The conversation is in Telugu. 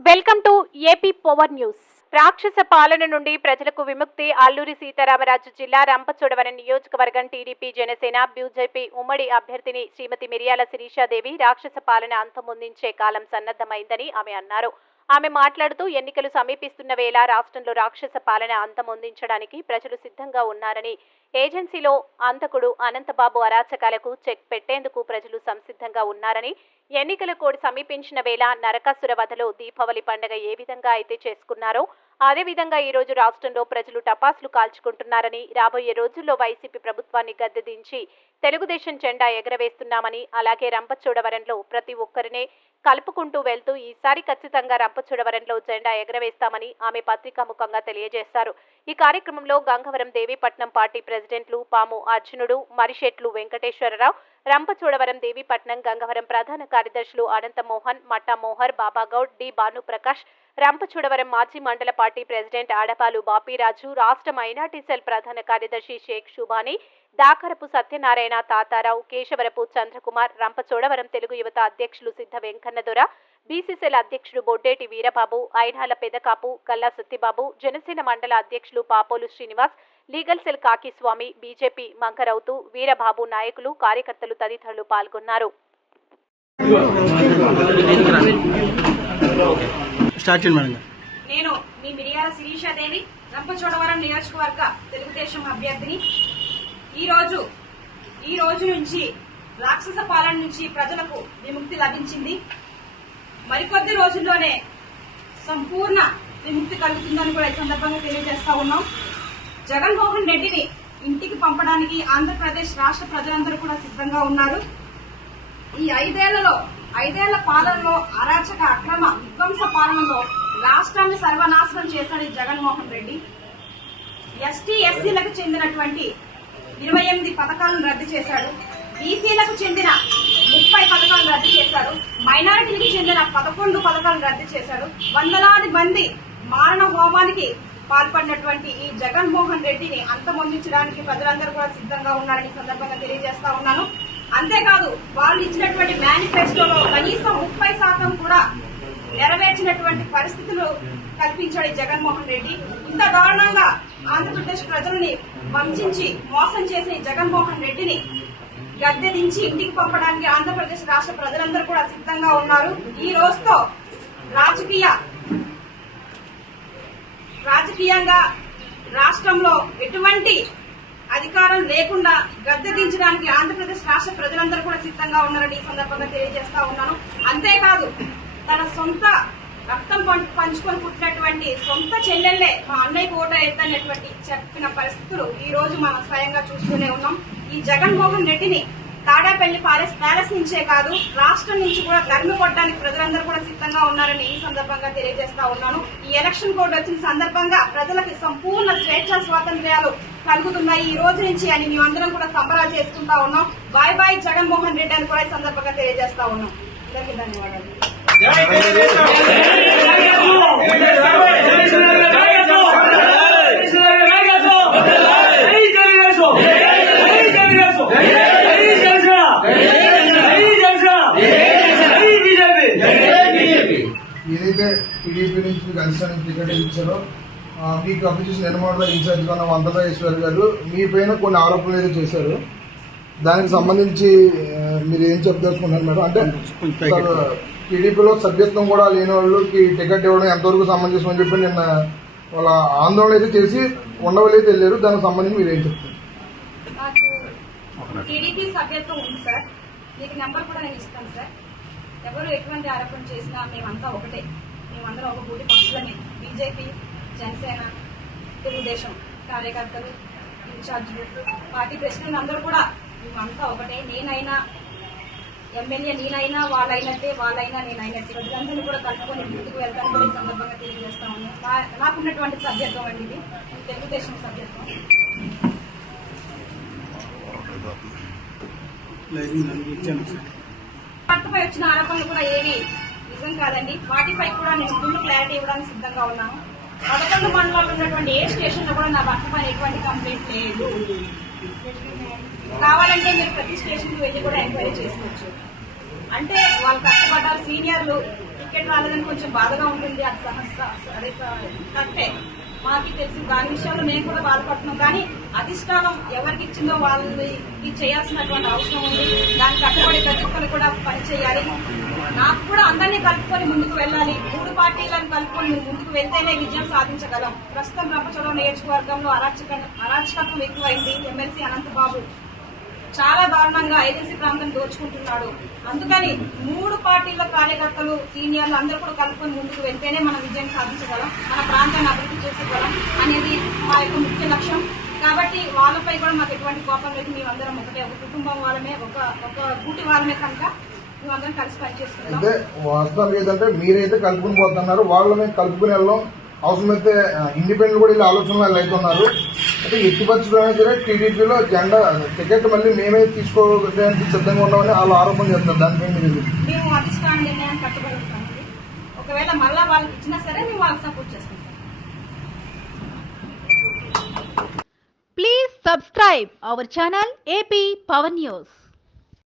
Welcome to AP power news. రాక్షస పాలన నుండి ప్రజలకు విముక్తి. అల్లూరి సీతారామరాజు జిల్లా రంపచోడవరం నియోజకవర్గం టీడీపీ జనసేన బీజేపీ ఉమ్మడి అభ్యర్థిని శ్రీమతి మిరియాల శిరీషాదేవి రాక్షస పాలన అంతమొందించే కాలం సన్నద్ధమైందని ఆమె అన్నారు. ఆమె మాట్లాడుతూ ఎన్నికలు సమీపిస్తున్న వేళ రాష్ట్రంలో రాక్షస పాలన అంతమొందించడానికి ప్రజలు సిద్ధంగా ఉన్నారని, ఏజెన్సీలో అంతకుడు అనంతబాబు అరాచకాలకు చెక్ పెట్టేందుకు ప్రజలు సంసిద్ధంగా ఉన్నారని, ఎన్నికల కోడ్ సమీపించిన వేళ నరకాసుర వధలో దీపావళి పండుగ ఏ విధంగా అయితే చేసుకున్నారో అదేవిధంగా ఈ రోజు రాష్ట్రంలో ప్రజలు టపాసులు కాల్చుకుంటున్నారని, రాబోయే రోజుల్లో వైసీపీ ప్రభుత్వాన్ని గద్దెదించి తెలుగుదేశం జెండా ఎగరవేస్తున్నామని, అలాగే రంపచోడవరంలో ప్రతి ఒక్కరినే కలుపుకుంటూ వెళ్తూ ఈసారి ఖచ్చితంగా రంపచోడవరంలో జెండా ఎగరవేస్తామని ఆమె పత్రికాముఖంగా తెలియజేశారు. ఈ కార్యక్రమంలో గంగవరం దేవీపట్నం పార్టీ ప్రెసిడెంట్లు పాము అర్జునుడు, మరిషెట్లు వెంకటేశ్వరరావు, రంపచోడవరం దేవీపట్నం గంగవరం ప్రధాన కార్యదర్శులు అనంత మోహన్, మట్టా మోహర్, బాబాగౌడ్, డి భానుప్రకాష్, రంపచోడవరం మాజీ మండల పార్టీ ప్రెసిడెంట్ ఆడపాలు బాపిరాజు, రాష్ట్ర మైనార్టీ సెల్ ప్రధాన కార్యదర్శి షేక్ షుబానీ, దాకరపు సత్యనారాయణ, తాతారావు, కేశవరపు చంద్రకుమార్, రంపచోడవరం తెలుగు యువత అధ్యక్షులు సిద్ధ వెంకన్నదొర, బీసీసీఎల్ అధ్యక్షుడు బొడ్డేటి వీరబాబు, ఐనాల పెదకాపు, గల్లా సత్యబాబు, జనసేన మండల అధ్యక్షులు Papolu Srinivas, legal cell Kakiswami, BJP Mankarauthu, Veerababu నాయకులు, కార్యకర్తలు తదితరులు పాల్గొన్నారు. నేను మీ మిరియాల శిరీషాదేవి, రంపచోడవరం నియోజకవర్గ తెలుగుదేశం అభ్యర్థిని. ఈ రోజు నుంచి రాక్షస పాలన నుంచి ప్రజలకు విముక్తి లభించింది. మరికొద్ది రోజుల్లోనే సంపూర్ణ విముక్తి కలుగుతుందని కూడా ఈ సందర్భంగా తెలియజేస్తా ఉన్నాం. జగన్మోహన్ రెడ్డిని ఇంటికి పంపడానికి ఆంధ్రప్రదేశ్ రాష్ట్ర ప్రజలందరూ కూడా సిద్ధంగా ఉన్నారు. ఈ ఐదేళ్ల పాలనలో అరాచక అక్రమ విధ్వంస పాలనలో రాష్ట్రాన్ని సర్వనాశనం చేశాడు ఈ జగన్మోహన్ రెడ్డి. ఎస్టీ ఎస్సీలకు చెందినటువంటి 28 పథకాలను రద్దు చేశాడు. బీసీలకు చెందిన 30 పథకాలు రద్దు చేశాడు. మైనారిటీలకు చెందిన 11 పథకాలు రద్దు చేశాడు. వందలాది మంది మారణ హోమానికి పాల్పడినటువంటి ఈ జగన్మోహన్ రెడ్డిని అంతమొందించడానికి ప్రజలందరూ కూడా సిద్ధంగా ఉన్నారని సందర్భంగా తెలియజేస్తా ఉన్నాను. అంతేకాదు, వాళ్ళు ఇచ్చినటువంటి మేనిఫెస్టోలో కనీసం 30% కూడా నెరవేర్చినటువంటి పరిస్థితులు కల్పించాడు ఈ జగన్మోహన్ రెడ్డి. ఇంత దారుణంగా ఆంధ్రప్రదేశ్ ప్రజలని వంచించి మోసం చేసిన జగన్మోహన్ రెడ్డిని గద్దెదించి ఇంటికి పంపడానికి ఆంధ్రప్రదేశ్ రాష్ట్ర ప్రజలందరూ కూడా సిద్ధంగా ఉన్నారు. ఈ రోజుతో రాజకీయంగా రాష్ట్రంలో ఎటువంటి అధికారం లేకుండా గద్దెదించడానికి ఆంధ్రప్రదేశ్ రాష్ట్ర ప్రజలందరూ కూడా సిద్ధంగా ఉన్నారని ఈ సందర్భంగా తెలియజేస్తా ఉన్నాను. అంతేకాదు, తన సొంత రక్తం పంచుకొని పుట్టినటువంటి సొంత చెల్లెళ్లే మా అన్నయ్యకు ఓటు వేద్దన్నటువంటి చెప్పిన పరిస్థితులు ఈ రోజు మనం స్వయంగా చూస్తూనే ఉన్నాం. ఈ జగన్మోహన్ రెడ్డిని తాడేపల్లి ప్యాలెస్ నుంచే కాదు, రాష్ట్రం నుంచి కూడా తరిమి కొట్టడానికి ప్రజలందరూ కూడా సిద్ధంగా ఉన్నారని ఈ సందర్భంగా తెలియజేస్తా ఉన్నాను. ఈ ఎలక్షన్ కోడ్ వచ్చిన సందర్భంగా ప్రజలకు సంపూర్ణ స్వేచ్ఛా స్వాతంత్ర్యాలు కలుగుతున్నాయి ఈ రోజు నుంచి అని మేమందరం కూడా సంబరాలు చేసుకుంటా ఉన్నాం. బాయ్ బాయ్ జగన్మోహన్ రెడ్డి అని కూడా ఈ సందర్భంగా తెలియజేస్తా ఉన్నాం. అందరికీ ధన్యవాదాలు. ఏదైతే టీడీపీ నుంచి మీకు అధిష్టానం టికెట్ ఇచ్చారో మీకు అపోజిషన్ నిర్మాణ ఇన్ఛార్జ్ గా వందరాజేశ్వర్ గారు మీ పైన కొన్ని ఆరోపణలు అయితే చేశారు. దానికి సంబంధించి మీరు ఏం చెప్పదలుచుకున్నారు మేడం? అంటే టీడీపీలో సభ్యత్వం కూడా లేని వాళ్ళకి టికెట్ ఇవ్వడం ఎంతవరకు సమంజసం అని చెప్పి నిన్న వాళ్ళ ఆందోళన అయితే చేసి ఉండవలైతే వెళ్ళారు. దానికి సంబంధించి మీరు ఏం చెప్తారు? నాకు టీడీపీ సభ్యత్వం ఉంది సార్. మీకు నెంబర్ కూడా నేను ఇస్తాను సార్. ఎవరు ఎటువంటి ఆరోపణ చేసినా మేమంతా ఒకటే, మేమందరం ఒక గూటి పక్షులమే. బీజేపీ, జనసేన, తెలుగుదేశం కార్యకర్తలు, ఇన్ఛార్జీలు, పార్టీ ప్రెసిడెంట్ అందరూ కూడా మేమంతా ఒకటే. నేనైనా ఎమ్మెల్యే, నేనైనా వాళ్ళైనట్టే, వాళ్ళైనా నేనైనట్టే. ప్రజలందరినీ కూడా కలుపుకొని ముందుకు వెళ్తాను కూడా ఈ సందర్భంగా తెలియజేస్తా ఉన్నాను. నాకున్నటువంటి సభ్యత్వం అండి ఇది, తెలుగుదేశం సభ్యత్వం. పట్టుపై వచ్చిన ఆరోపణలు కూడా ఏవి నిజం కాదండి. వాటిపై కూడా నేను ఫుల్ క్లారిటీ ఇవ్వడానికి సిద్ధంగా ఉన్నాను. 11 మండలాల్లో ఉన్నటువంటి ఏ స్టేషన్ లో కూడా నా భర్తపై ఎటువంటి కంప్లైంట్ లేదు. కావాలంటే మీరు ప్రతి స్టేషన్ కి వెళ్లి కూడా ఎంక్వైరీ చేసుకోవచ్చు. అంటే వాళ్ళు కష్టపడ్డారు, సీనియర్లు టికెట్ రాలేదని కొంచెం బాధగా ఉంటుంది. అది కరెక్టే, మాకు తెలుసు. దాని విషయంలో మేము కూడా బాధపడుతున్నాం. కానీ అధిష్టానం ఎవరికి ఇచ్చిందో వాళ్ళకి చేయాల్సినటువంటి అవసరం ఉంది. దానికి కట్టుబడి ప్రతి ఒక్కరు కూడా పనిచేయాలి. నాకు కూడా అందరినీ కలుపుకొని ముందుకు వెళ్ళాలి. 3 పార్టీలను కలుపుకొని ముందుకు వెళ్తేనే విజయం సాధించగలం. ప్రస్తుతం రంపచోడవరం నియోజకవర్గంలో అరాచకత్వం ఎక్కువైంది. ఎమ్మెల్సీ అనంతబాబు చాలా దారుణంగా ఏజెన్సీ ప్రాంతం దోచుకుంటున్నాడు. అందుకని 3 పార్టీల కార్యకర్తలు, సీనియర్లు అందరూ కూడా కలుపుకొని ముందుకు వెళ్తేనే మనం విజయం సాధించగలం, మన ప్రాంతాన్ని అభివృద్ధి చేసుకోగలం అనేది మా యొక్క ముఖ్య లక్ష్యం. కాబట్టి వాళ్ళపై కూడా మాకు ఎటువంటి కోపం లేదు. మేమందరం ఒకటే, ఒక కుటుంబం వాళ్ళమే, ఒక గూటి వాళ్ళమే కనుక మేమందరం కలిసి పనిచేస్తున్నాం. అంటే వాస్తవం ఏంటంటే మీరైతే కలుపుకుని పోతున్నారు, వాళ్ళని కలుపుకుని వెళ్ళడం అవసరమైతే ఇండిపెండెంట్ కూడా ఇలా ఆలోచనలు అవుతున్నారు. అంటే ఎట్టి పరిస్థితుల్లో సరే టీడీపీలో జెండా టికెట్ మళ్ళీ మేమే తీసుకోవడానికి సిద్ధంగా ఉన్నామని వాళ్ళు ఆరోపణ చేస్తారు. దానిపై మేము అధిష్టాన నిర్ణయాన్ని కట్టుబడి ఉంటామండి. ఒకవేళ మళ్ళా వాళ్ళకి ఇచ్చినా సరే మేము వాళ్ళకి సపోర్ట్ చేస్తాం. Please subscribe our channel AP Power News.